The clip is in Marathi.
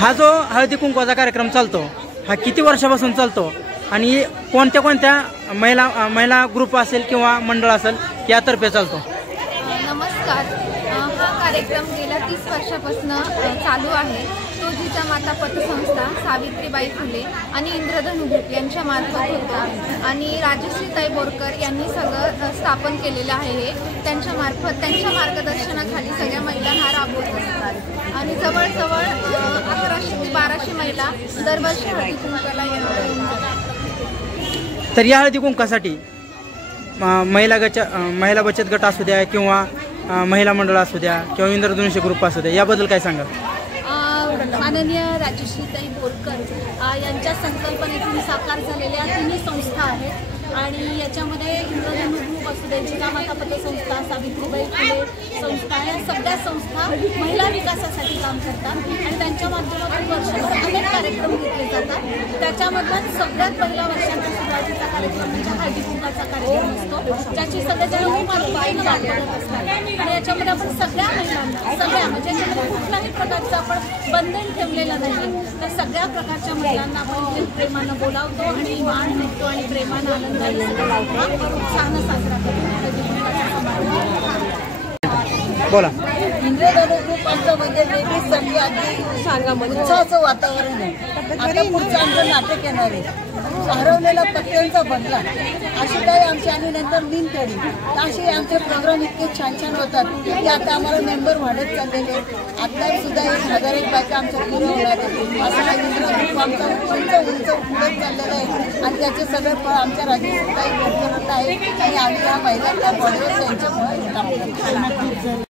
हा जो हळदी कुंकवाचा कार्यक्रम चालतो हा किती वर्षापासून चालतो आणि कोणत्या कोणत्या महिला ग्रुप असेल किंवा मंडळ असेल यातर्फे चालतो? नमस्कार. हा कार्यक्रम गेल्या 30 वर्षापासून चालू आहे. तो जिजामाता पतसंस्था, सावित्रीबाई फुले आणि इंद्रधनु ग्रुप यांच्या मार्फत होता आणि राजश्रीताई बोरकर यांनी सगळं स्थापन केलेलं आहे. हे त्यांच्या मार्फत त्यांच्या मार्गदर्शनाखाली सगळ्या महिलांना राबवत असतात आणि जवळजवळ 1100 ते 1200 महिला दरवर्षी हळदी कुंकवाला येतात. तर या हळदी कुंकासाठी महिला बचत गट असू द्या किंवा महिला मंडळ असू द्या किंवा इंद्रधनुष्य ग्रुप असू द्या, याबद्दल काय सांगा? माननीय राजश्रीताई बोरकर यांच्या संकल्पनेतून साकार झालेल्या तिन्ही संस्था आहेत आणि याच्यामध्ये इंद्रधनु ग्रुप असू दे, जिजामाता पतसंस्था, सावित्रीबाई फुले संस्था, या सगळ्या संस्था महिला विकासासाठी काम करतात आणि त्यांच्या माध्यमातून वर्षभर अनेक कार्यक्रम घेतले जातात. त्याच्यामधून सगळ्यात पहिला वर्षाचा सुरुवातीचा कार्यक्रम म्हणजे हळदी कुंकाचा कार्यक्रम असतो, ज्याची सगळेजण खूप आनंदाने वाट असतात आणि याच्यामध्ये आपण सगळ्या महिलांना म्हणजे कुठल्याही प्रकारचं आपण बंधन ठेवलेलं नाही, तर सगळ्या प्रकारच्या महिलांना आपण प्रेमानं बोलावतो आणि मान देतो आणि प्रेमानं आनंदाने उत्साहानं साजरा करतो. बोला. इंद्रधनु ग्रुप आमचं म्हणजे वेगळीच संधी आधी सांगा म्हणजे उत्साहाचं वातावरण आहे. आता पुढचं आमचं नाटक येणार आहे, हरवलेला पत्त्यांचा बदला, अशी काही आमची आणि नंतर नीनतडी, असे आमचे प्रोग्राम इतके छान छान होतात की आता आम्हाला मेंबर वाढत चाललेले आहेत. आता सुद्धा 1001 बायका आमच्या पुढे होणार आहे. असा हा इंद्रधनु आमचा उंच पुढे चाललेला आहे आणि त्याचे सगळे फळ आमच्या राजश्रीताई बोरकर आहे आणि आम्ही या महिला त्या बॉडीवर त्यांच्यामुळे